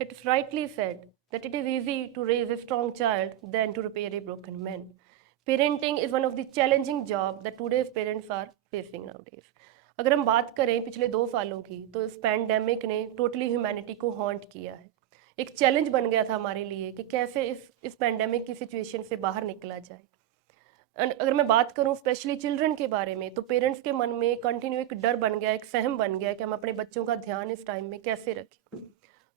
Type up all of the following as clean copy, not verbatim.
It's rightly said that it is easy to raise a strong child than to repair a broken man. Parenting is one of the challenging job that today's parents are facing nowadays. अगर हम बात करें पिछले 2 सालों की, तो इस pandemic ने टोटली ह्यूमैनिटी को हॉन्ट किया है। एक चैलेंज बन गया था हमारे लिए कि कैसे इस पैंडेमिक की सिचुएशन से बाहर निकला जाए। एंड अगर मैं बात करूं स्पेशली चिल्ड्रन के बारे में, तो पेरेंट्स के मन में कंटिन्यू एक डर बन गया, एक सहम बन गया कि हम अपने बच्चों का ध्यान इस टाइम में कैसे रखें।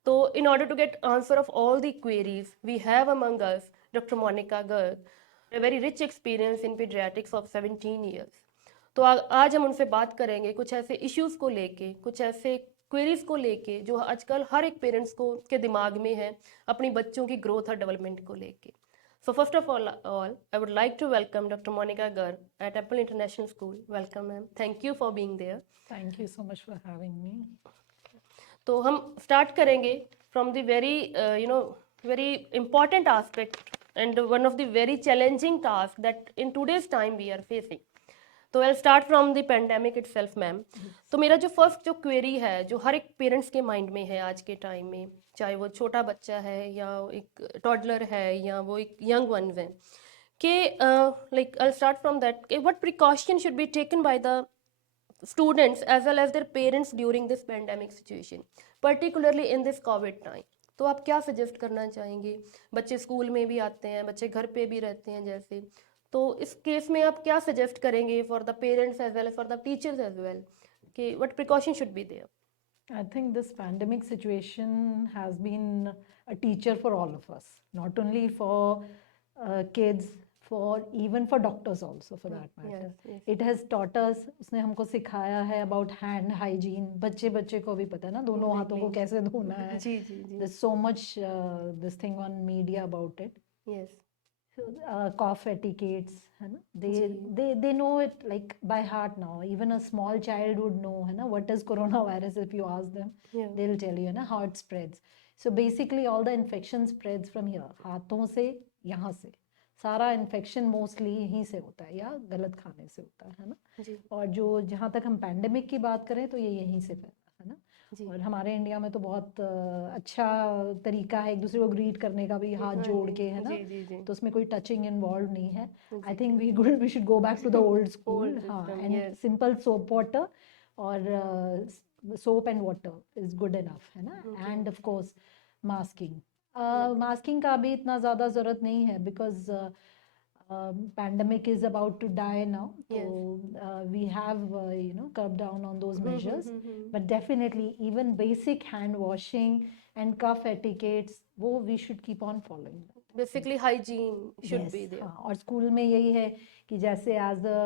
तो in order to get answer of all the queries, we have among us Dr. Monica Garg, a very rich experience in pediatrics of 17 years. तो आज हम उनसे बात करेंगे कुछ ऐसे इश्यूज को लेके, कुछ ऐसे क्वेरीज को लेके जो आजकल हर एक पेरेंट्स को के दिमाग में है अपनी बच्चों की ग्रोथ और डेवलपमेंट को लेके। So first of all, I would like to welcome Dr. Monica Garg at Apple International School. Welcome, ma'am. Thank you for being there. Thank you so much for having me. तो हम start करेंगे from the very very important aspect and one of the very challenging task that in today's time we are facing. तो I start from the pandemic itself ma'am. तो मेरा जो first जो query है जो हर एक पेरेंट्स के माइंड में है आज के टाइम में, चाहे वो छोटा बच्चा है या एक टॉडलर है या वो एक यंग वन है, कि like I start from that, what precaution should be taken by the students as well as their parents during this pandemic situation, particularly in this covid time। तो आप क्या सजेस्ट करना चाहेंगे? बच्चे स्कूल में भी आते हैं, बच्चे घर पे भी रहते हैं जैसे, तो इस केस में आप क्या सजेस्ट करेंगे for the parents as well for the teachers as well, कि what precaution should be there? I think this pandemic situation has been a teacher for all of us, not only for kids, for even for doctors also for that matter. yes. It has taught us, उसने हमको सिखाया है about hand hygiene। बच्चे को भी पता है ना दोनों हाथों को कैसे धोना है। जी जी जी। There's so much this thing on media about it। yes cough etiquettes, है ना, they know it like by heart now। even a small child would know, है ना, what is coronavirus if you ask them। yeah they'll tell you, है ना, how it spreads। so basically all the infection spreads from here, हाथों से, यहाँ से सारा infection mostly यहीं से होता है या गलत खाने से होता है ना। जी और जो जहाँ तक हम पैंडेमिक की बात करें तो ये यहीं से फैला है ना। जी और हमारे इंडिया में तो बहुत अच्छा तरीका है एक दूसरे को ग्रीट करने का भी, हाथ जोड़ के, है ना। जी जी जी तो उसमें कोई टचिंग इन्वॉल्व नहीं है। I Exactly. Think we should go back to the old school. Old हाँ, system, and yes. Simple soap water और soap and water is good enough, है ना। Okay. And of course masking. Yeah. Masking का भी इतना ज़्यादा ज़रूरत नहीं है because pandemic is about to die now, so we have cut down on those measures। but definitely even basic hand washing and cough etiquettes वो we should keep on following। Basically hygiene should yes, be there। हाँ। और school में यही है कि जैसे as a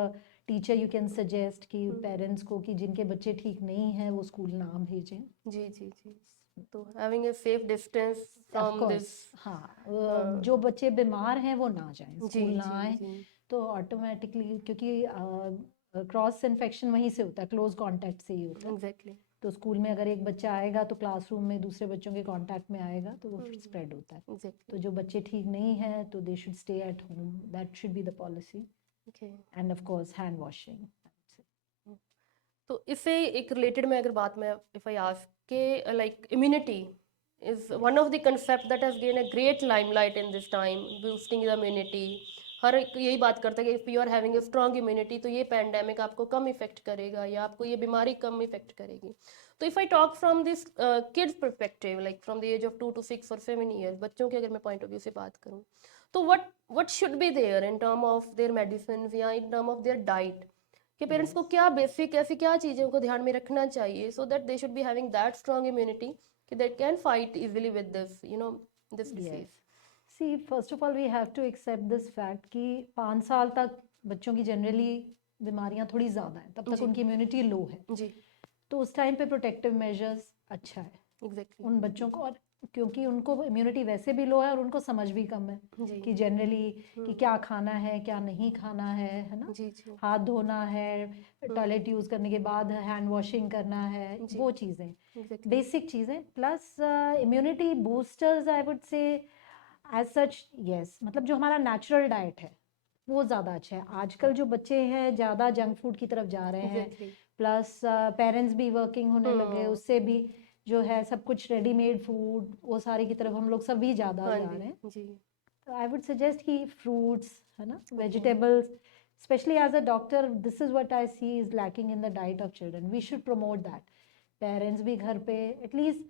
teacher you can suggest कि parents को कि जिनके बच्चे ठीक नहीं हैं वो स्कूल ना भेजें। जी जी जी। तो having a safe distance from this। हाँ, जो बच्चे बीमार हैं वो ना जाएं, जी स्कूल ना जी आए। जी तो ऑटोमेटिकली क्योंकि क्रॉस इन्फेक्शन वहीं से होता है, क्लोज कांटेक्ट से ही होता है। एग्जैक्टली। तो स्कूल में अगर एक बच्चा आएगा तो क्लासरूम में दूसरे बच्चों के कांटेक्ट में आएगा तो वो स्प्रेड होता है। एग्जैक्टली। तो जो बच्चे ठीक नहीं हैं तो they should stay at home, that should be the policy. Okay. And of course hand washing. तो इससे एक रिलेटेड में अगर बात में इफ आई आस्क के like immunity is one of the concept that has gained a great limelight in this time, boosting the immunity। हर एक यही बात करता है कि if you are having a strong immunity तो ये पैंडेमिक आपको कम इफेक्ट करेगा या आपको ये बीमारी कम इफेक्ट करेगी। तो if I talk from this kids perspective, like from the age of 2 to 6 और 7 ईयर्स, बच्चों के अगर मैं पॉइंट ऑफ व्यू से बात करूँ, तो what should be there in term of their medicine या in term of their diet, कि पेरेंट्स को क्या बेसिक ऐसी क्या चीज़ों को ध्यान में रखना चाहिए so that they should be having that strong immunity that can fight easily with this this disease। See, first of all we have to accept this fact कि 5 साल तक बच्चों की जनरली बीमारियां थोड़ी ज़्यादा हैं, तब तक उनकी इम्यूनिटी लो है जी। तो उस टाइम पे प्रोटेक्टिव मेजर्स अच्छा है एग्जैक्टली उन बच्चों को। और क्योंकि उनको इम्यूनिटी वैसे भी लो है और उनको समझ भी कम है जी कि जनरली कि क्या खाना है क्या नहीं खाना है ना। जी जी हाथ धोना है, टॉयलेट यूज़ करने के बाद हैंड वॉशिंग करना है, वो चीज़ें एग्जैक्टली बेसिक चीज़ें। Plus immunity boosters I would say as such yes, मतलब जो हमारा नेचुरल डाइट है वो ज़्यादा अच्छा है। आजकल जो बच्चे हैं ज़्यादा जंक फूड की तरफ जा रहे हैं, प्लस पेरेंट्स भी वर्किंग होने लगे, उससे भी जो है सब कुछ रेडीमेड फूड वो सारी की तरफ हम लोग सभी ज़्यादा हाँ जा रहे हैं. जी. तो आई वुड सजेस्ट कि फ्रूट्स है ना, Okay. Vegetables, especially as a doctor, this is what I see is lacking in the diet of children. We should promote that. Parents भी घर पे at least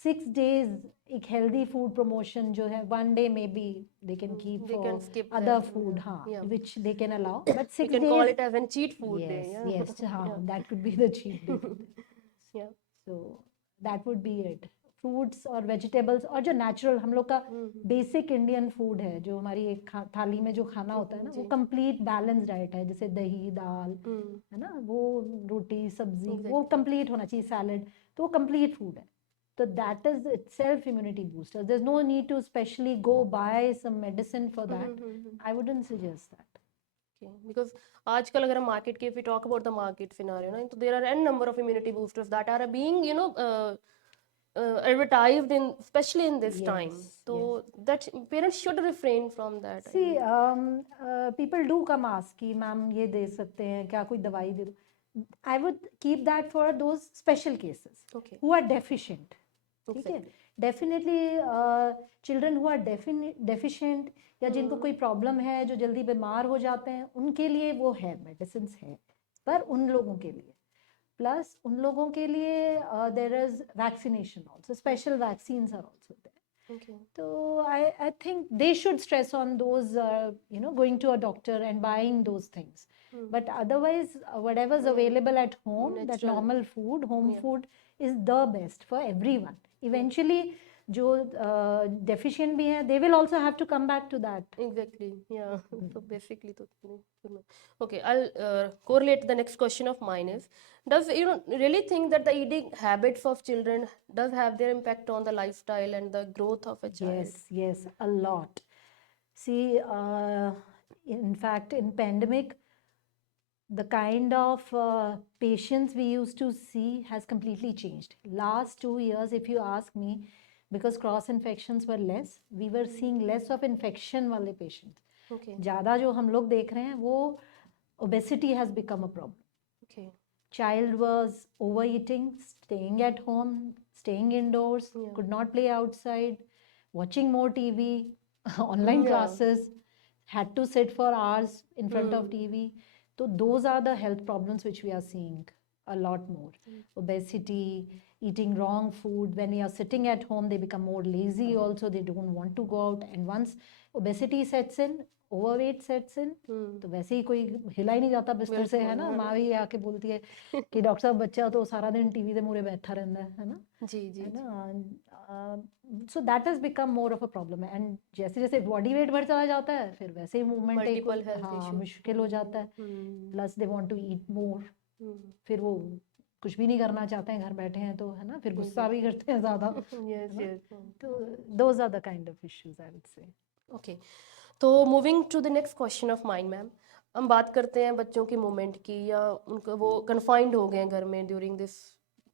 6 days एक healthy food promotion जो है, 1 day maybe they can keep They for can skip other that. food, हाँ, Yeah. which they can allow. But We 6 can call days, it as a cheat food day. yes, Yeah. yes, हाँ, Yeah. that could be the cheat day for them. Yeah. So that would be it. Fruits और vegetables और जो natural हम लोग का basic Indian food है, जो हमारी एक थाली में जो खाना होता है ना, वो जी. कंप्लीट बैलेंस डाइट है. जैसे दही दाल है ना, वो रोटी सब्जी, वो Exactly. कंप्लीट होना चाहिए, सैलड, तो वो कंप्लीट फूड है. तो that is itself immunity booster. There is no need to specially go by some medicine for that. I wouldn't suggest that. Okay. Because आजकल अगर हम मार्केट के, if we talk about the market scenario ना, तो there are n number of immunity boosters that are being advertised in, especially in this time. Yes, So that parents should refrain from that. I See, mean. people do come ask कि ma'am ये दे सकते हैं क्या, कोई दवाई दे दो. I would keep that for those special cases Okay. who are deficient. ठीक है. Exactly. Definitely children who are deficient या जिनको कोई प्रॉब्लम है, जो जल्दी बीमार हो जाते हैं, उनके लिए वो है, मेडिसिन है. पर उन लोगों के लिए, प्लस उन लोगों के लिए there is vaccination also, special vaccines are also there. Okay. So I think they should stress on those, going to a doctor and buying those things. But otherwise, whatever's available at home, that Natural. normal food, home Yeah. food is the best for everyone. Eventually, जो deficient भी हैं, they will also have to come back to that. Exactly. Yeah. So basically, okay. I'll correlate the next question of mine is: does really think that the eating habits of children does have their impact on the lifestyle and the growth of a child? Yes, a lot. See, in fact, in pandemic, the kind of patients we used to see has completely changed. Last 2 years, if you ask me, because cross infections were less, we were seeing less of infection वाले patients. Okay. ज़्यादा जो हम लोग देख रहे हैं, वो obesity has become a problem. Okay. Child was overeating, staying at home, staying indoors, Yeah. could not play outside, watching more TV, online Yeah. classes, had to sit for hours in front of TV. So those are the health problems which we are seeing a lot more. Obesity, eating wrong food. When we are sitting at home, they become more lazy also. They don't want to go out. And once obesity sets in, overweight sets in, तो वैसे ही कोई हिला ही नहीं जाता बिस्तर से, है ना. माँ भी आके बोलती है कि डॉक्टर साहब बच्चा तो सारा दिन टीवी के मुरे बैठा रहता है ना. जी जी. है ना. So that has become more of a problem. And जैसे जैसे बॉडी वेट बढ़ चला जाता है, फिर वैसे ही मूवमेंट Multiple health हाँ issues. मुश्किल हो जाता है. Plus they want to eat more. फिर वो कुछ भी नहीं करना चाहते हैं, घर बैठे हैं तो, है ना. फिर गुस्सा भी करते हैं ज़्यादा. Yes, yes. तो those are the kind of issues I would say. Okay. तो moving to the next question of mind ma'am, हम बात करते हैं बच्चों की मूवमेंट की, या उनको वो कन्फाइंड हो गए हैं घर में ड्यूरिंग दिस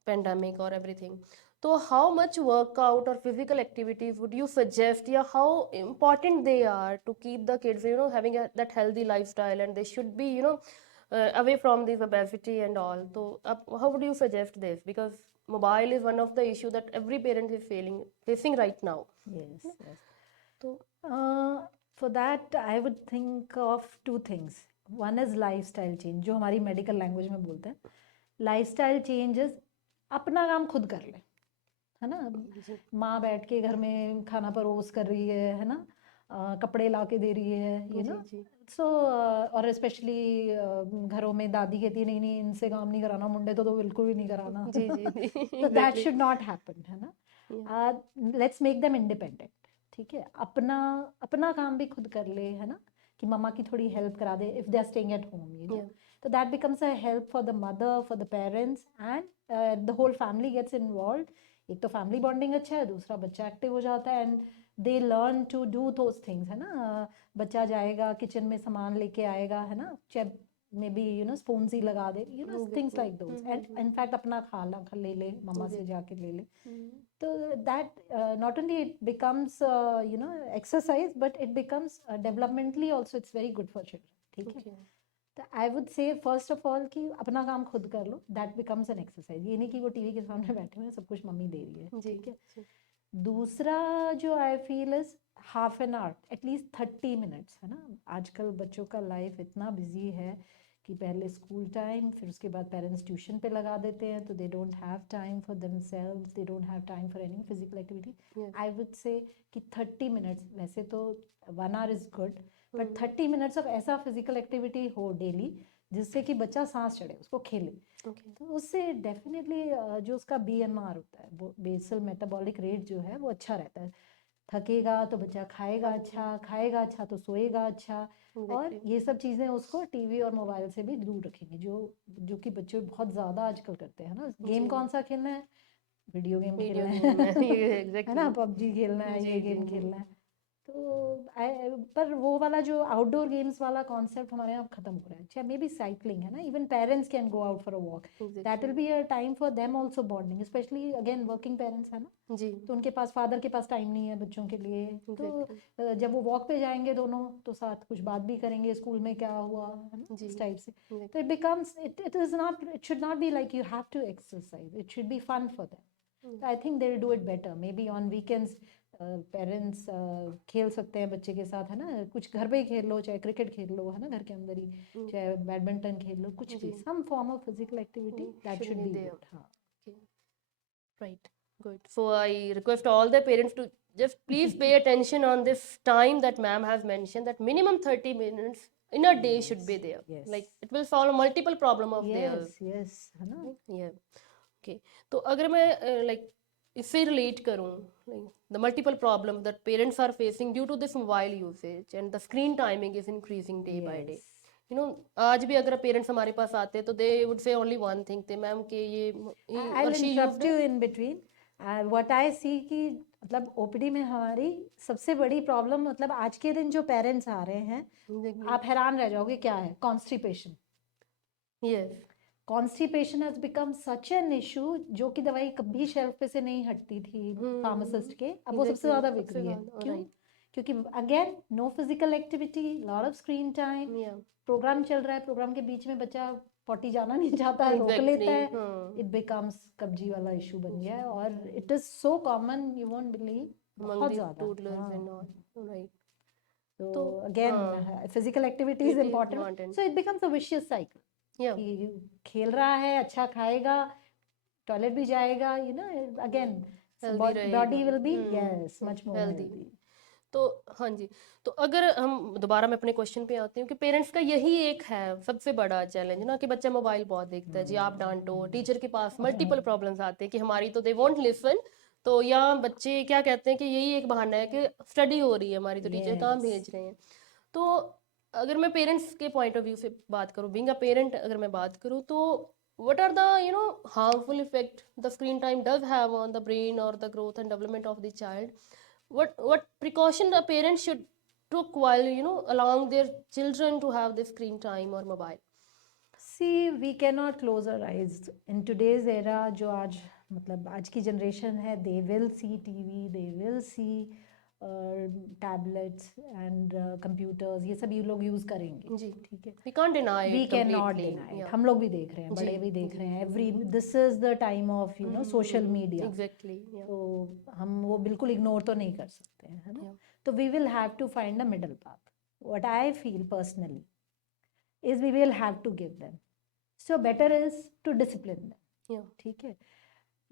पेंडेमिक और एवरीथिंग. तो हाउ मच वर्कआउट और physical activities would you suggest, या how important they are to keep the kids having that healthy lifestyle, and they should be away from this obesity and all. So how would you suggest this, because mobile is one of the issue that every parent is facing right now. Yes, yes. So for that I would think of two things. One is lifestyle change, जो हमारी medical language में बोलते हैं. Lifestyle changes, अपना काम खुद कर ले, है ना. माँ बैठ के घर में खाना परोस कर रही है ना. कपड़े ला के दे रही है, ना. सो और स्पेशली घरों में दादी कहती है नहीं नहीं इनसे काम नहीं कराना, मुंडे तो बिल्कुल भी नहीं कराना. तो दैट शुड नॉट हैपन, है ना. Let's make them independent. ठीक है, अपना काम भी खुद कर ले, है ना. कि मम्मा की थोड़ी हेल्प करा दे if they are staying at home, तो that becomes a help for the mother, for the parents, and the whole family gets involve. एक तो फैमिली बॉन्डिंग अच्छा है, दूसरा बच्चा एक्टिव हो जाता है, and they learn to do those things, है ना. बच्चा जाएगा किचन में सामान लेके आएगा, है ना. मे बी स्पून सी लगा दे, things like those. And in fact अपना खा ले मम्मा से जाके ले ले. तो that not only it becomes exercise, but it becomes developmentally also it's very good for children. ठीक है. तो I would say first of all कि अपना काम खुद कर लो, दैट बिकम्स एन एक्सरसाइज। ये नहीं कि वो टीवी के सामने बैठे हुए हैं, सब कुछ मम्मी दे रही है, जी ठीक है। जी दूसरा जो I feel is half an hour, at least 30 minutes, है ना। आजकल बच्चों का लाइफ इतना बिजी है कि पहले स्कूल टाइम, फिर उसके बाद पेरेंट्स ट्यूशन पे लगा देते हैं, तो they don't have time for themselves, they don't have time for any physical activity. Yes I would say कि 30 मिनट्स, वैसे तो 1 our is good, but 30 minutes of ऐसा फिजिकल एक्टिविटी हो डेली जिससे कि बच्चा सांस चढ़े, उसको खेले, ओके तो उससे डेफिनेटली जो उसका बीएमआर होता है, वो बेसल मेटाबॉलिक रेट जो है वो अच्छा रहता है। थकेगा तो बच्चा खाएगा हाँ जी अच्छा, खाएगा अच्छा तो सोएगा अच्छा। और एग्जैक्टली ये सब चीज़ें उसको टीवी और मोबाइल से भी दूर रखेंगी, जो जो कि बच्चे बहुत ज़्यादा आजकल करते हैं ना। गेम जी कौन सा खेलना है? वीडियो गेम वीडियो खेलना गेम है में ये है ना, एग्जैक्टली पबजी खेलना है, जी ये जी गेम जी खेलना है। तो पर वो वाला जो आउटडोर गेम्स वाला कॉन्सेप्ट हमारे यहाँ खत्म हो रहा है। चाहे मे बी साइकिलिंग, है ना, even parents can go out for a walk, that will exactly be a time for them also bonding, specially again working parents है ना, जी तो उनके पास, फादर के पास टाइम नहीं है बच्चों के लिए। तो एग्जैक्टली जब वो वॉक पे जाएंगे दोनों, तो साथ कुछ बात भी करेंगे, स्कूल में क्या हुआ, है ना, जी इस टाइप से। तो exactly it becomes, it is not, it should not be like you have to exercise, it should be fun for them. तो I think they will do it better, maybe on weekends parents खेल सकते हैं बच्चे के साथ, है ना, कुछ घर पे ही खेल लो, चाहे क्रिकेट खेल लो, है ना, घर के अंदर ही, चाहे बैडमिंटन खेल लो, कुछ भी, जी some form of physical activity that should should be be there. Good. हाँ Okay, right, good. So I request all the parents to just please pay attention on this time that ma'am has mentioned, that minimum 30 minutes in a day should be yes there. yes Like it will solve multiple problem of theirs. yes yes, है ना। Yeah. Okay. तो अगर मैं like इससे relate करूँ, like the multiple problem that parents are facing due to this mobile usage and the screen timing is increasing day by day. yes You know, आज भी अगर पेरेंट्स हमारे पास आते हैं तो they would say only one thing, थे ma'am कि ये I'll Arshi interrupt used you in between. What I see कि मतलब ओपीडी में हमारी सबसे बड़ी प्रॉब्लम, मतलब आज के दिन जो पेरेंट्स आ रहे हैं, आप हैरान रह जाओगे क्या है, constipation. Yes constipation has become such an issue, जो कि दवाई कभी शेल्फ पे से नहीं हटती थी फार्मासिस्ट के, अब वो सबसे ज़्यादा बिक सबसे रही है। ज्यादा क्यों? राइट क्योंकि again no physical activity, lot of screen time, या प्रोग्राम चल रहा है, प्रोग्राम के बीच में बच्चा पॉटी जाना नहीं चाहता है, रोक एग्जैक्टली लेता है, इट बिकम्स कब्जी वाला इशू बन गया है, और it is so common, you won't believe, among बहुत the ज़्यादा। toddlers हाँ, and all right. तो तो again physical activity is it is important, important. So it becomes a vicious cycle Yeah, कि खेल रहा है, अच्छा खाएगा, टॉयलेट भी जाएगा, यू नो, अगेन healthy रहेगा, body will be yes much more healthy. Healthy. तो हाँ जी, तो अगर हम दोबारा मैं अपने क्वेश्चन पे आती हूँ कि पेरेंट्स का यही एक है सबसे बड़ा चैलेंज ना, कि बच्चा मोबाइल बहुत देखता है जी, आप डांटो, टीचर के पास मल्टीपल प्रॉब्लम्स आते हैं कि हमारी तो दे वोंट लिसन, तो या बच्चे क्या कहते हैं कि यही एक बहाना है कि स्टडी हो रही है हमारी, तो टीचर काम यस भेज रहे हैं। तो अगर मैं पेरेंट्स के पॉइंट ऑफ व्यू से बात करूँ, बीइंग अ पेरेंट अगर मैं बात करूँ, तो what are the harmful effect the screen time does have on the brain or the growth and development of the child? What precaution the parents should took while allowing their children to have the screen time or mobile? See, we cannot close our eyes. In today's era, जो आज मतलब आज की generation है, they will see TV, they will see tablets and computers, ये सब ये लोग यूज करेंगे, जी, ठीक है। we can't deny We it cannot completely. deny it, Yeah. हम लोग भी देख रहे हैं, जी बड़े भी देख जी रहे हैं, जी this is the time of social media, exactly. Yeah. तो हम वो बिल्कुल इग्नोर तो नहीं कर सकते हैं, है ना। Yeah. तो we will have to find a middle path. What I feel personally is we will have to give them, so better is to discipline them, Yeah. ठीक है।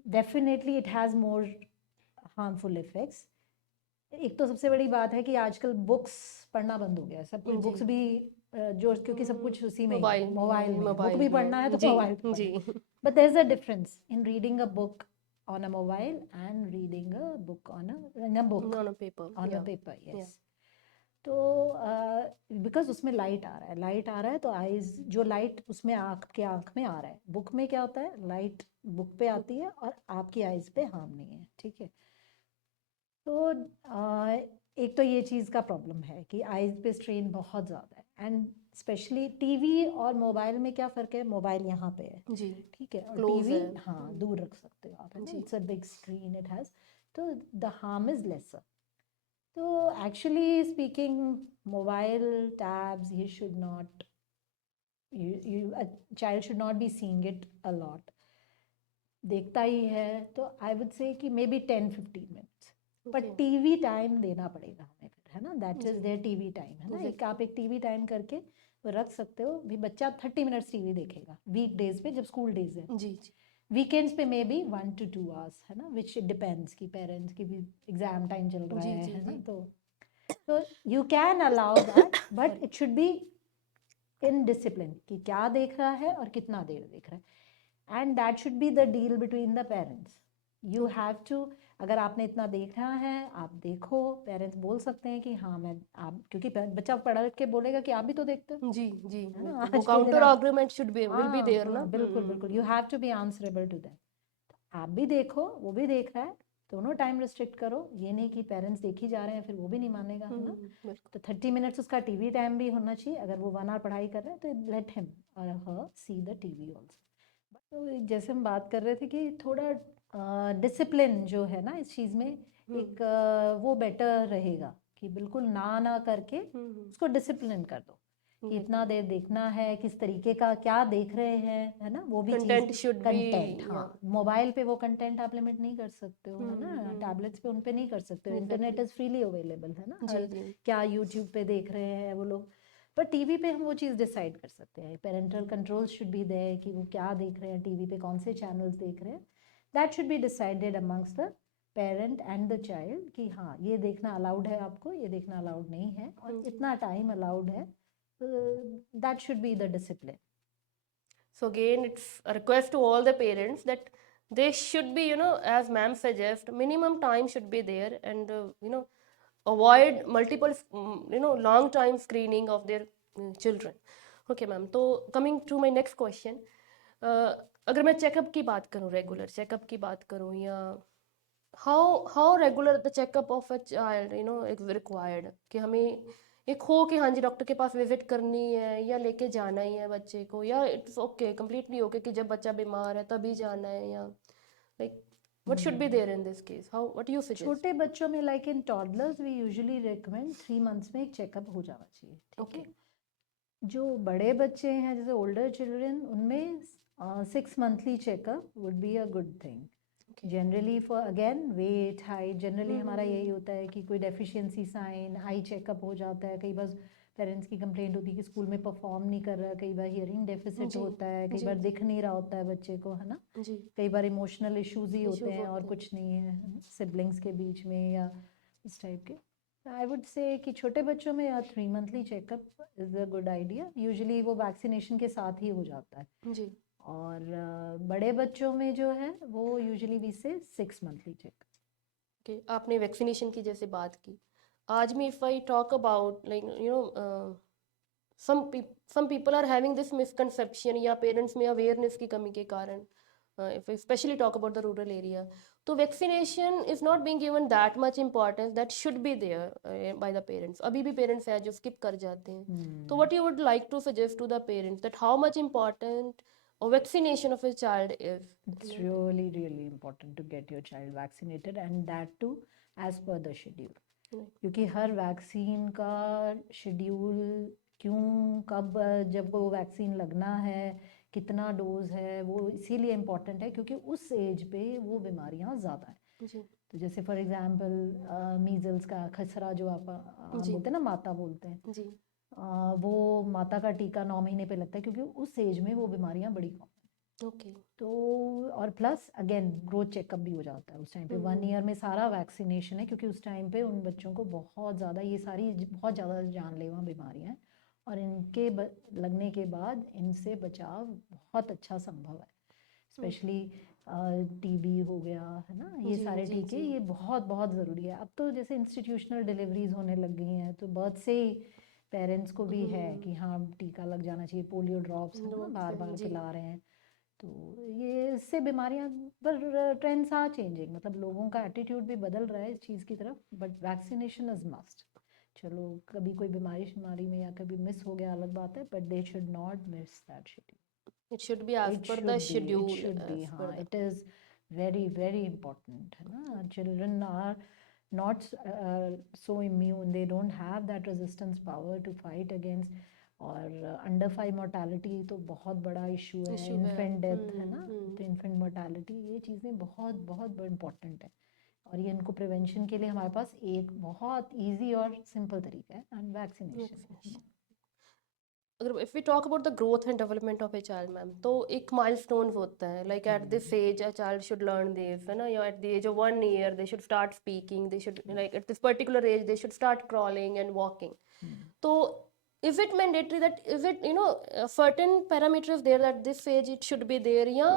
Definitely it has more harmful effects. एक तो सबसे बड़ी बात है कि आजकल बुक्स पढ़ना बंद हो गया है, सब कुछ जी बुक्स भी जो, क्योंकि सब कुछ उसी में ही मोबाइल है, में मोबाइल में है, बुक मोबाइल भी में पढ़ना है तो जी मोबाइल पे जी पढ़ना है। But there is a difference in reading a book on a mobile and reading a book in a book on a paper. on a Yeah. paper, yes. Yeah. तो बिकॉज उसमें लाइट आ रहा है, light आ रहा है, तो eyes जो light उसमें आँख में आ रहा है, बुक में क्या होता है, लाइट बुक पे आती है और आपकी आईज पे हार्म नहीं है, ठीक है। तो एक तो ये चीज़ का प्रॉब्लम है कि आईज पे स्ट्रेन बहुत ज़्यादा है, एंड स्पेशली टीवी और मोबाइल में क्या फ़र्क है, मोबाइल यहाँ पे है, जी ठीक है, और क्लोज टीवी है हाँ दूर रख सकते हो आप, है ना, जी it's a big screen it has, तो द हार्म इज़ लेसर। तो एक्चुअली स्पीकिंग, मोबाइल टैब्स ये should not a child should not be seeing it a lot. देखता ही है तो आई वुड से कि maybe 10-15 minutes, but Okay. TV time देना पड़ेगा हमें फिर, है ना, दैट इज जी। देयर टीवी टाइम, है ना, एक Exactly. आप एक टीवी टाइम करके वो रख सकते हो भी, बच्चा 30 मिनट्स टीवी देखेगा वीक डेज पे जब स्कूल डेज है, जी जी वीकेंड्स पे मे बी 1 to 2 आवर्स, है ना, विच डिपेंड्स कि पेरेंट्स की भी एग्जाम टाइम चल रहा जी है ना, जी तो you can allow that, but Sorry. It should be in discipline कि क्या देख रहा है और कितना देर देख रहा है, and that should be the deal between the parents, you have to, अगर आपने इतना देखना है आप देखो, पेरेंट्स बोल सकते हैं कि हाँ मैं, आप, क्योंकि बच्चा पढ़ के बोलेगा कि आप भी तो देखते हो, जी जी है ना, बिल्कुल, वो आज के दिन काउंटर आप, argument should be will be हाँ देयर ना। हाँ बिल्कुल बिल्कुल, you have to be answerable to that, आप भी देखो वो भी देख रहा है, दोनों टाइम रिस्ट्रिक्ट करो, ये नहीं कि पेरेंट्स देख ही जा रहे हैं फिर वो भी नहीं मानेगा, है ना, बिल्कुल। तो 30 मिनट्स उसका टीवी टाइम भी होना चाहिए, अगर वो 1 आवर पढ़ाई कर रहे हैं तो लेट हिम और हर सी द टीवी ऑल्सो। तो जैसे हम बात कर रहे थे कि थोड़ा डिसिप्लिन जो है ना इस चीज़ में, एक वो बेटर रहेगा कि बिल्कुल ना ना करके उसको डिसिप्लिन कर दो कि इतना देर देखना है, किस तरीके का क्या देख रहे हैं, है ना, वो भी चीज़, कंटेंट शुड बी, कंटेंट, हाँ, मोबाइल पे वो कंटेंट आप लिमिट नहीं कर सकते हो, है ना, टैबलेट्स पे उन पे नहीं कर सकते हो, इंटरनेट इज़ फ्रीली अवेलेबल, है ना, जी हर जी क्या यूट्यूब पे देख रहे हैं वो लोग, पर टीवी पे हम वो चीज़ डिसाइड कर सकते हैं, parental control should be there कि वो क्या देख रहे हैं टीवी पे, कौन से चैनल्स देख रहे हैं, that should be decided amongst the parent and the child कि हाँ ये देखना अलाउड है आपको, ये देखना अलाउड नहीं है, और इतना टाइम अलाउड है, that should be the discipline. So again, it's a request to all the parents that they should be, as ma'am suggest, minimum time should be there, and avoid multiple, long time screening of their children. Okay, ma'am. So coming to my next question, अगर मैं checkup की बात करूँ, regular checkup की बात करूँ, या how regular the checkup of a child is required, कि हमें एक हो कि हाँ जी डॉक्टर के पास विजिट करनी है या लेके जाना ही है बच्चे को, या इट्स ओके कंप्लीटली ओके कि जब बच्चा बीमार है तभी जाना है, या like what should be there in this case, how what you suggest? छोटे बच्चों में like in toddlers we usually recommend 3 months में एक चेकअप हो जाना चाहिए, ठीक है, जो बड़े बच्चे हैं जैसे ओल्डर चिल्ड्रन उनमें 6 monthly checkup would be a good thing, generally for again weight height, generally हमारा यही होता है कि कोई डेफिशिएंसी साइन, आई चेकअप हो जाता है, कई बार पेरेंट्स की कंप्लेंट होती है कि स्कूल में परफॉर्म नहीं कर रहा, कई बार हियरिंग डेफिसिट होता है, कई बार दिख नहीं रहा होता है बच्चे को, है ना, जी कई बार इमोशनल इश्यूज ही होते Issues हैं और होते हैं। कुछ नहीं है सिबलिंग्स के बीच में या इस टाइप के, आई वुड से कि छोटे बच्चों में 3 monthly checkup is a good idea, usually वो वैक्सीनेशन के साथ ही हो जाता है, जी और बड़े बच्चों में जो है वो यूजुअली वी से 6 मंथली चेकअप। ओके, आपने वैक्सीनेशन की जैसे बात की, आज में if I talk about like some people are having this misconception, या पेरेंट्स में अवेयरनेस की कमी के कारण, if I especially talk about the rural area, तो vaccination is not being given that much importance that should be there by the parents, अभी भी parents हैं जो skip कर जाते हैं, तो what you would like to suggest to the parents that how much important a vaccination of a child is? It's really really important to get your child vaccinated and that too as per the schedule, क्योंकि हर vaccine का schedule क्यों कब जब वो vaccine लगना है कितना dose है वो इसीलिए इम्पॉर्टेंट है क्योंकि उस एज पे वो बीमारियां ज़्यादा हैं, जी तो जैसे फॉर एग्जांपल मीजल्स का खसरा जो आप जी बोलते हैं ना, माता बोलते हैं, जी वो माता का टीका 9 महीने पे लगता है क्योंकि उस एज में वो बीमारियां बड़ी कॉमन, ओके तो और प्लस अगेन ग्रोथ चेकअप भी हो जाता है उस टाइम पे, 1 ईयर में सारा वैक्सीनेशन है क्योंकि उस टाइम पे उन बच्चों को बहुत ज़्यादा ये सारी बहुत ज़्यादा जानलेवा बीमारियां हैं और इनके लगने के बाद इनसे बचाव बहुत अच्छा संभव है, स्पेशली टीबी हो गया, है ना, ये जी सारे जी टीके जी ये बहुत बहुत ज़रूरी है, अब तो जैसे इंस्टीट्यूशनल डिलीवरीज होने लग गई हैं तो बर्थ से ही पेरेंट्स को भी है कि हाँ टीका लग जाना चाहिए, पोलियो ड्रॉप्स है ना बार बार जी पिला रहे हैं, तो ये इससे बीमारियां पर ट्रेंड्स आर चेंजिंग, मतलब लोगों का एटीट्यूड भी बदल रहा है इस चीज़ की तरफ, बट वैक्सीनेशन इज मस्ट, चलो कभी कोई बीमारी में या कभी मिस हो गया अलग बात है, but they should not miss that schedule, it should be as it per the should be it schedule, should be, as per हाँ the it is very very important, है ना, children are not so immune, they don't have that resistance power to fight against और under 5 mortality तो बहुत बड़ा issue है, issue है। Infant death है ना, हम्म। तो इन्फेंट मोर्टालिटी, ये चीज़ें बहुत बहुत इम्पॉर्टेंट है। और ये इनको प्रिवेंशन के लिए हमारे पास एक बहुत इजी और सिंपल तरीका है, एंड वैक्सीनेशन है Vaccination. ना। अगर if we talk about the growth and development of a child ma'am, तो एक माइलस्टोन होता है, like at this age a child should learn this, है ना, या at the age of 1 year they should start speaking, they should like at this particular age they should start crawling and walking. So is it mandatory that, is it, you know, a certain parameters there that this age it should be there, या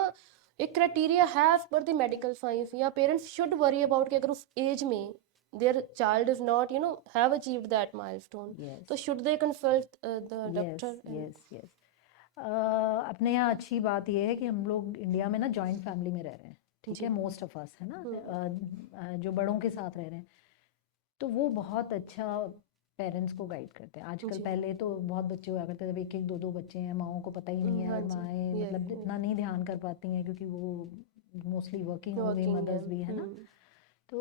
एक criteria है as per the medical science, या parents should worry about कि अगर उस age में their child is not, you know, have achieved that milestone, Yes. so should they consult the Yes, doctor and yes, yes. अपने यहाँ अच्छी बात यह है कि हम लोग इंडिया में ना जॉइंट फैमिली में रह रहे हैं, ठीक जी। है, मोस्ट ऑफ अस है ना, जो बड़ों के साथ रह रहे हैं, तो वो बहुत अच्छा पेरेंट्स को गाइड करते हैं आजकल। जी। पहले तो बहुत बच्चे हुआ करते थे, जब एक एक दो दो बच्चे हैं, माओं को पता ही नहीं है, हाँ और जी, माएँ yes, मतलब yes. इतना नहीं ध्यान कर पाती हैं, क्योंकि वो मोस्टली वर्किंग हो गई, Working मदर्स है। भी है ना। तो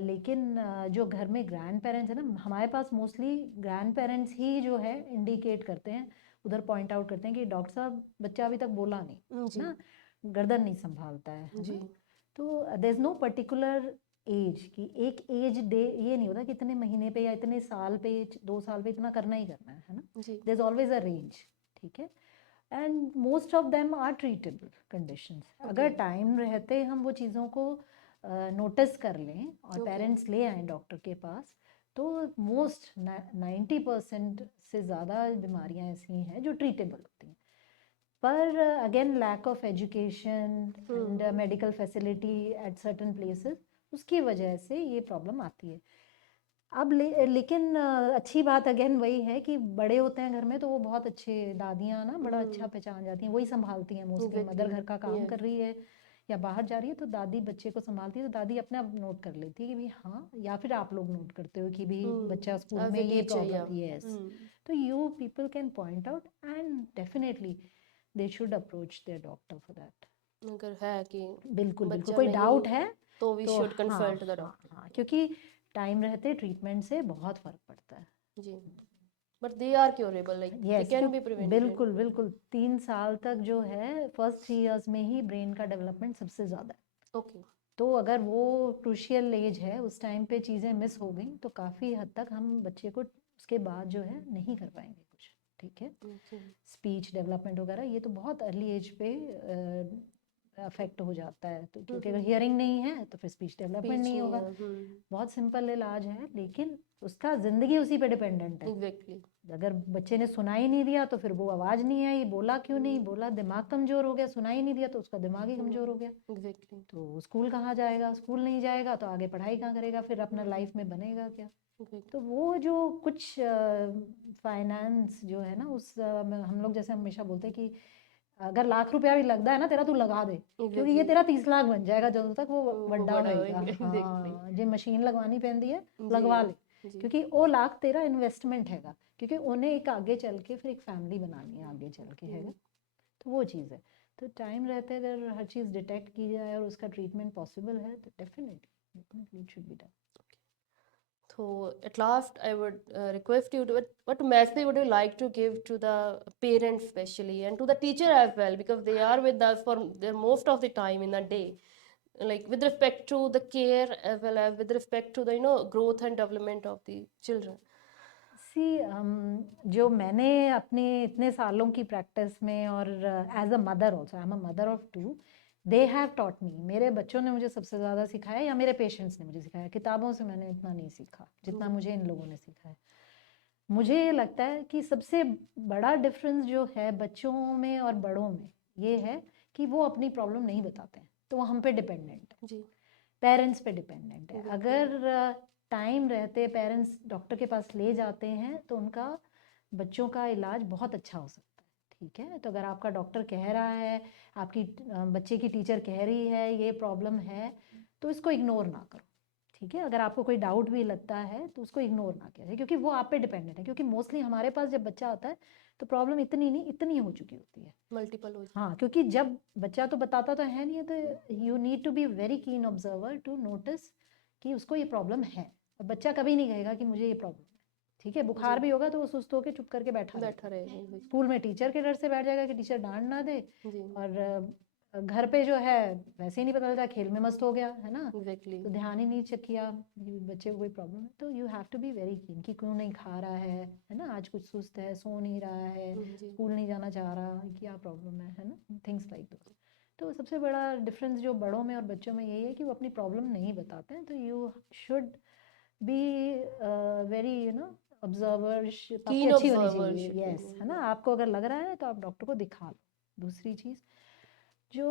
लेकिन जो घर में ग्रैंड पेरेंट्स है ना, हमारे पास मोस्टली ग्रैंड पेरेंट्स ही जो है इंडिकेट करते हैं, उधर पॉइंट आउट करते हैं कि डॉक्टर साहब बच्चा अभी तक बोला नहीं जी। ना, गर्दन नहीं संभालता है जी। ना। तो there is no particular age की एक एज डे, ये नहीं होता कि इतने महीने पे या इतने साल पे, 2 साल पे इतना करना ही करना है ना। जी। There is always a range, ठीक है, and most of them are treatable conditions. अगर टाइम रहते हम वो चीज़ों को नोटिस कर लें और पेरेंट्स ले आए डॉक्टर के पास, तो मोस्ट 90% से ज़्यादा बीमारियां ऐसी हैं जो ट्रीटेबल होती हैं। पर again lack of education and medical facility at certain places, उसकी वजह से ये प्रॉब्लम आती है। अब लेकिन अच्छी बात अगेन वही है कि बड़े होते हैं घर में, तो वो बहुत अच्छे, दादियाँ ना बड़ा अच्छा पहचान जाती हैं, वही संभालती हैं मोस्टली। मदर घर का काम कर रही है या बाहर जा रही है, तो दादी बच्चे को संभालती है, तो दादी अपने आप नोट कर लेती है कि भाई हाँ, या फिर आप लोग नोट करते हो कि भाई बच्चा स्कूल में ये प्रॉब्लम, यस, तो you people can point out and definitely they should approach there doctor for that. अगर है कि बिल्कुल बिल्कुल बच्चा कोई नहीं डाउट है तो वी शुड कंसल्ट द हाँ, डॉक्टर। हाँ, क्योंकि टाइम रहते ट्रीटमेंट से बहुत फर्क पड़ता है जी, but they are curable, like they yes, can be prevented. बिल्कुल बिल्कुल। 3 साल तक जो है, फर्स्ट 3 years में ही ब्रेन का डेवलपमेंट सबसे ज़्यादा है। ओके। तो अगर वो क्रूशियल एज है, उस टाइम पे चीज़ें मिस हो गई, तो काफ़ी हद तक हम बच्चे को उसके बाद जो है नहीं कर पाएंगे कुछ, ठीक है। स्पीच डेवलपमेंट वगैरह ये तो बहुत अर्ली एज पे अफेक्ट हो जाता है, तो क्योंकि अगर हियरिंग नहीं है तो फिर स्पीच डेवलपमेंट नहीं होगा। बहुत सिंपल इलाज है, लेकिन उसका ज़िंदगी उसी पे डिपेंडेंट है। एग्जैक्टली। अगर बच्चे ने सुना ही नहीं दिया, तो फिर वो आवाज़ नहीं आई, बोला क्यों नहीं बोला, दिमाग कमज़ोर हो गया, सुना ही नहीं दिया तो उसका दिमाग ही कमज़ोर हो गया। एग्जैक्टली। तो स्कूल कहाँ जाएगा, स्कूल नहीं जाएगा तो आगे पढ़ाई कहाँ करेगा, फिर अपना लाइफ में बनेगा क्या। तो वो जो कुछ फाइनेंस जो है ना, उस हम लोग जैसे हमेशा बोलते हैं कि अगर लाख रुपया भी लगता है ना तेरा, तू लगा दे, क्योंकि ये तेरा 30 लाख बन जाएगा जब तक वो बड़ा होएगा। हाँ, जो मशीन लगवानी पैंदी है लगवा ले, क्योंकि वो लाख तेरा इन्वेस्टमेंट हैगा, क्योंकि उन्हें एक आगे चल के फिर एक फैमिली बनानी है आगे चल के, हैगा। तो वो चीज़ है। तो टाइम रहते अगर हर चीज़ डिटेक्ट की जाए और उसका ट्रीटमेंट पॉसिबल है, तो definitely it should be done. So at last, I would request you to, what message would you like to give to the parents especially, and to the teacher as well, because they are with us for their most of the time in the day, like with respect to the care as well as with respect to the, you know, growth and development of the children. जो मैंने अपने इतने सालों की practice में, और as a mother also, I am a mother of 2, they have taught me, मेरे बच्चों ने मुझे सबसे ज़्यादा सिखाया, या मेरे पेशेंट्स ने मुझे सिखाया। किताबों से मैंने इतना नहीं सीखा जितना मुझे इन लोगों ने सिखाया। मुझे ये लगता है कि सबसे बड़ा डिफरेंस जो है बच्चों में और बड़ों में, ये है कि वो अपनी प्रॉब्लम नहीं बताते हैं, तो वो हम पे डिपेंडेंट है, जी। पेरेंट्स पे डिपेंडेंट है। अगर टाइम रहते पेरेंट्स डॉक्टर के पास ले जाते हैं, तो उनका बच्चों का इलाज बहुत अच्छा हो सकता है, ठीक है। तो अगर आपका डॉक्टर कह रहा है, आपकी बच्चे की टीचर कह रही है ये प्रॉब्लम है, तो इसको इग्नोर ना करो, ठीक है। अगर आपको कोई डाउट भी लगता है तो उसको इग्नोर ना करें, क्योंकि वो आप पे डिपेंडेंट है। क्योंकि मोस्टली हमारे पास जब बच्चा आता है तो प्रॉब्लम इतनी नहीं, इतनी हो चुकी होती है, मल्टीपल हो। हाँ, क्योंकि जब बच्चा तो बताता तो है नहीं, तो you need to be very keen observer to notice कि उसको ये प्रॉब्लम है। बच्चा कभी नहीं कहेगा कि मुझे ये प्रॉब्लम है, ठीक है, बुखार भी होगा तो वो सुस्त होकर चुप करके बैठा बैठा रहेगा। रहेगा। स्कूल में टीचर के डर से बैठ जाएगा कि टीचर डांट ना दे, जी और घर पे जो है वैसे ही नहीं पता चलता, खेल में मस्त हो गया है ना, एग्जैक्टली। तो ध्यान ही नहीं चेक किया कि बच्चे को कोई प्रॉब्लम है। तो you have to be very keen कि क्यों नहीं खा रहा है ना, आज कुछ सुस्त है, सो नहीं रहा है, जी स्कूल नहीं जाना चाह रहा, क्या प्रॉब्लम है ना, थिंग्स लाइक दोस। तो सबसे बड़ा डिफरेंस जो बड़ों में और बच्चों में यही है कि वो अपनी प्रॉब्लम नहीं बताते हैं। तो you should be very observer, आपकी कीन अच्छी होनी ऑब्जर्वर चाहिए, शुड यस, है ना। आपको अगर लग रहा है तो आप डॉक्टर को दिखा लो। दूसरी चीज़ जो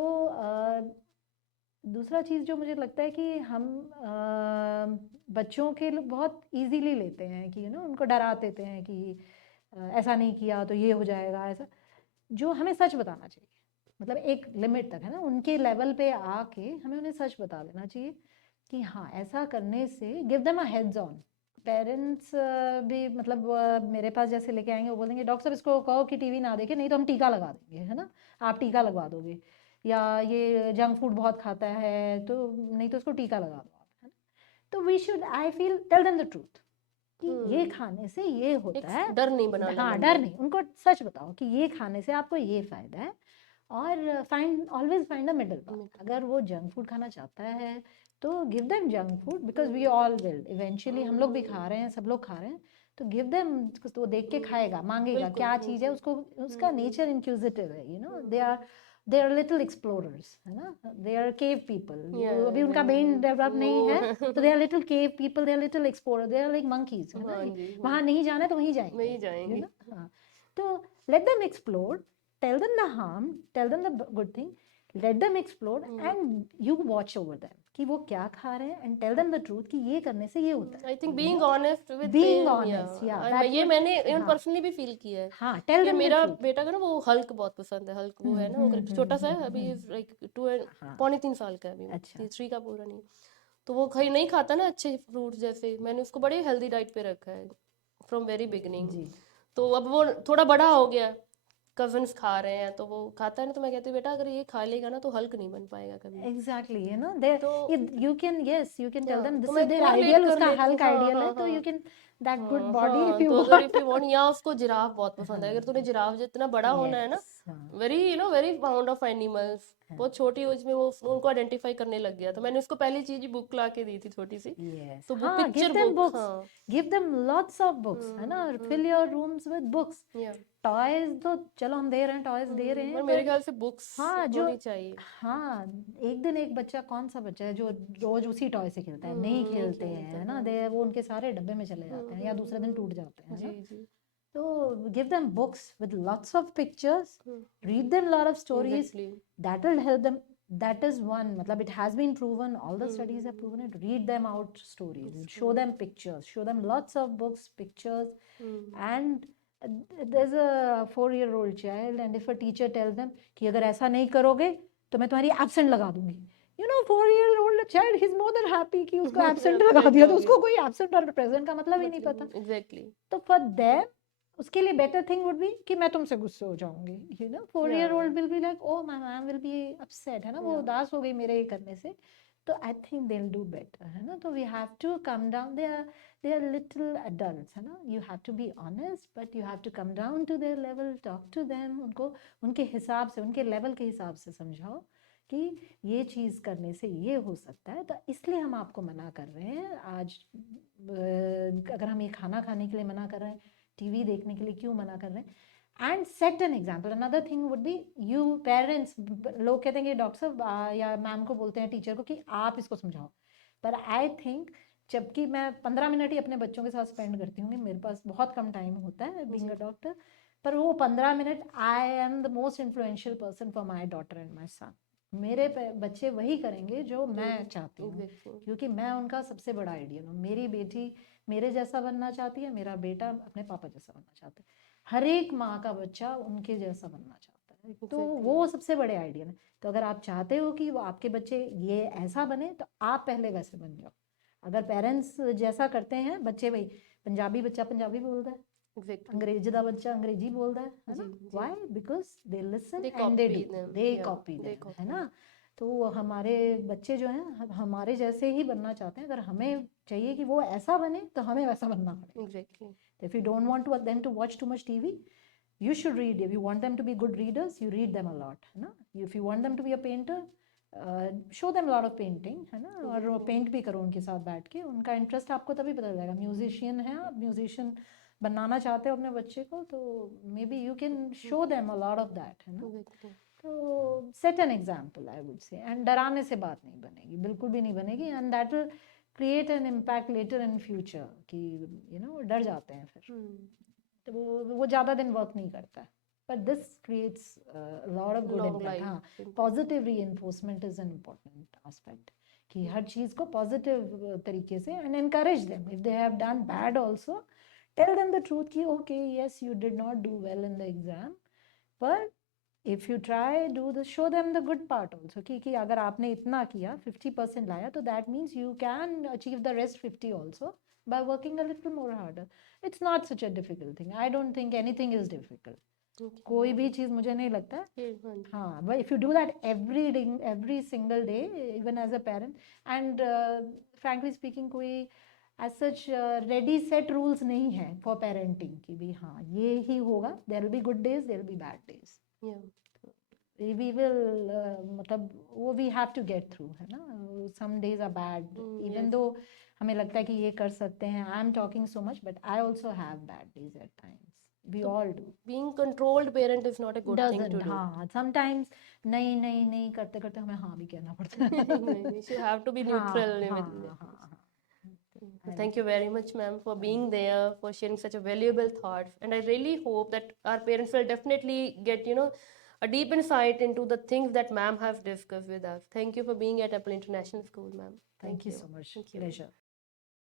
दूसरा चीज़ जो मुझे लगता है कि हम बच्चों के बहुत इजीली लेते हैं कि उनको डरा देते हैं कि ऐसा नहीं किया तो ये हो जाएगा, ऐसा। जो हमें सच बताना चाहिए, मतलब एक लिमिट तक, है ना, उनके लेवल पे आके हमें उन्हें सच बता देना चाहिए कि हाँ ऐसा करने से give them a heads on. Parents भी मतलब मेरे पास जैसे लेके आएंगे, वो बोलेंगे डॉक्टर साहब इसको कहो कि टीवी ना देखे, नहीं तो हम टीका लगा देंगे, है ना, आप टीका लगवा दोगे, या ये जंक फूड बहुत खाता है तो नहीं तो उसको टीका लगा दो आप, है ना। तो we should, I feel, tell them the truth कि ये खाने से ये एक होता है। डर नहीं बनाना हाँ, मन डर में। नहीं, उनको सच बताओ कि ये खाने से आपको ये फायदा है, और find, always find a middle path. अगर वो जंक फूड खाना चाहता है तो give them junk food, because we all will eventually, हम लोग भी खा रहे हैं, सब लोग खा रहे हैं, तो गिव देम। तो वो देख के खाएगा, मांगेगा, बिल्कुल क्या चीज़ है, उसको, उसका नेचर इंक्विजिटिव है, दे आर लिटिल एक्सप्लोरर्स, है ना, दे आर केव पीपल। अभी उनका ब्रेन डेवलप नहीं है, तो they are little cave people, they are little explorer, they are like monkeys, है हाँ ना। जी वहाँ नहीं जाना है तो वहीं वहीं जाएंगे, जाएंगे। हाँ। तो let them explore, tell them the harm, tell them the good thing, let them explore, and you watch over them कि वो क्या खा रहे हैं, and tell them the truth कि ये करने से ये होता है। I think being honest with Being honest, yeah, that ये would, मैंने इवन हाँ पर्सनली भी फील किया है हाँ, tell कि them the मेरा truth। बेटा का ना वो हल्क बहुत पसंद है। हल्क वो है ना, वो छोटा सा है अभी, लाइक हाँ, पौने 3 साल का है अभी, अच्छा, 3 का पूरा नहीं। तो वो कहीं नहीं खाता ना अच्छे फ्रूट, जैसे मैंने उसको बड़े हेल्दी डाइट पे रखा है फ्रॉम वेरी बिगिनिंग। जी, तो अब वो थोड़ा बड़ा हो गया, कजन्स खा रहे हैं तो वो खाता है ना, तो मैं कहती हूँ बेटा अगर ये खा लेगा ना तो हल्क नहीं बन पाएगा कभी। exactly, they, तो you can, yes, you can tell them तो this मैं is their कोरिलेट ideal, कर उसका लेती हूँ। हल्क हाँ ideal है, हाँ तो हाँ you can, that good हाँ body if हाँ, you तो अगर इफ want। यू वांट, या उसको जिराफ बहुत पसंद है, अगर तूने हाँ, जिराफ जितना बड़ा होना है ना, yes, हाँ, very very found of animals, बहुत छोटी एज में वो उनको आइडेंटिफाई करने लग गया। तो मैंने उसको पहली चीज ही बुक ला के दी थी छोटी सी, yes, तो वो हाँ, give picture them book. books, हाँ give them lots of books, है ना, fill your rooms with books। या टॉयज तो चलो हम दे रहे हैं, टॉयज दे रहे पर हैं, मेरे पर ख्याल से बुक्स हाँ जो, होनी चाहिए। हाँ, एक दिन एक बच्चा, कौन सा बच्चा है जो रोज उसी टॉय से खेलता है, नहीं नहीं खेलते हैं, खेलता, है ना, हाँ। दे वो उनके सारे डब्बे में चले जाते हैं, या दूसरे दिन टूट जाते हैं, है जी ना। जी तो give them books with lots of pictures, read them lot of stories, exactly. that will help them। That is one, matlab it has been proven, all the studies have proven it, read them out stories, show them pictures, show them lots of books, pictures, and there's a 4-year-old child, and if a teacher tells them कि अगर ऐसा नहीं करोगे तो मैं तुम्हारी absent लगा दूंगी, 4-year-old child, he's more than happy कि उसको absent लगा दिया, तो उसको कोई absent और present का मतलब ही नहीं पता। एग्जैक्टली। तो for them, उसके लिए better thing would be कि मैं तुमसे गुस्से हो जाऊंगी, 4-year-old will be like, oh my mom will be upset, है ना, वो उदास हो गई मेरे ये करने से। तो I think they'll do better, है ना। तो we have to come down, they are little adults, है ना, you have to be honest, but you have to come down to their level, talk to them, उनको उनके हिसाब से, उनके लेवल के हिसाब से समझाओ कि ये चीज़ करने से ये हो सकता है, तो इसलिए हम आपको मना कर रहे हैं आज। अगर हम ये खाना खाने के लिए मना कर रहे हैं, टीवी देखने के लिए क्यों मना कर रहे हैं, and set an example. Another thing would be, you parents, लोग कहते हैं कि डॉक्टर साहब या मैम को बोलते हैं, टीचर को, कि आप इसको समझाओ, पर आई थिंक, जबकि मैं 15 मिनट ही अपने बच्चों के साथ स्पेंड करती हूँ, मेरे पास बहुत कम टाइम होता है बीइंग अ डॉक्टर, पर वो 15 minute I am the most influential person for my daughter and my son. मेरे बच्चे वही करेंगे जो मैं चाहती हूँ, क्योंकि मैं उनका सबसे बड़ा आइडियल हूँ। मेरी बेटी मेरे जैसा बनना चाहती है, मेरा बेटा अपने पापा जैसा बनना चाहता है, हर एक माँ का बच्चा उनके जैसा बनना चाहता है, तो वो सबसे बड़े आइडियल है। तो अगर आप चाहते हो कि वो आपके बच्चे ये ऐसा बने, तो आप पहले वैसे बन जाओ। अगर पेरेंट्स जैसा करते हैं, बच्चे वही, पंजाबी बच्चा पंजाबी बोलता है, अंग्रेजी का बच्चा अंग्रेजी बोलता है ना, why, because they listen and they do, they copy them, है ना। तो हमारे बच्चे जो हैं हमारे जैसे ही बनना चाहते हैं, अगर हमें चाहिए कि वो ऐसा बने तो हमें वैसा बनना पड़ेगा. Exactly. If you don't want to them to watch too much TV, you should read. If you want them to be good readers, you read them a lot, है ना. If you want them to be a painter, show them a lot of painting, है ना. और वो paint भी करो उनके साथ बैठ के, उनका इंटरेस्ट आपको तभी पता चलेगा. म्यूजिशियन है, आप म्यूजिशियन बनाना चाहते हो अपने बच्चे को, तो maybe you can show them a lot of that, है ना. Exactly. तो set an example I would say. And डराने से बात नहीं बनेगी, बिल्कुल भी नहीं बनेगी. And that will create an impact later in future कि यू नो डर जाते हैं फिर, तो वो ज़्यादा दिन वर्क नहीं करता है. But this creates lot of good Long impact. life हाँ, impact. Positive reinforcement is an important aspect कि हर चीज़ को पॉजिटिव तरीके से, and encourage them if they have done bad also. Tell them the truth कि okay yes you did not do well in the exam, but if you try do the show them the good part also कि अगर आपने इतना किया 50% लाया, तो that means you can achieve the rest 50 also by working a little more harder. It's not such a difficult thing. I don't think anything is difficult. Okay. कोई भी चीज़ मुझे नहीं लगता. हाँ, but if you do that every single day, even as a parent, and frankly speaking कोई as such ready set rules नहीं है for parenting कि भी हाँ ये ही होगा. There will be good days, there will be bad days. Yeah. We will मतलब वो we have to get through, है ना. Some days are bad, even yes. though हमें लगता है कि ये कर सकते हैं. I am talking so much, but I also have bad days at times. We all do. Being controlled parent is not a good thing to Doesn't, do. हाँ, sometimes नहीं करते करते हमें हाँ भी कहना पड़ता है. You should have to be neutral with it. Thank you very much, ma'am, for being there, for sharing such a valuable thoughts. And I really hope that our parents will definitely get, a deep insight into the things that ma'am have discussed with us. Thank you for being at Apple International School, ma'am. Thank you so much. Thank you. Pleasure.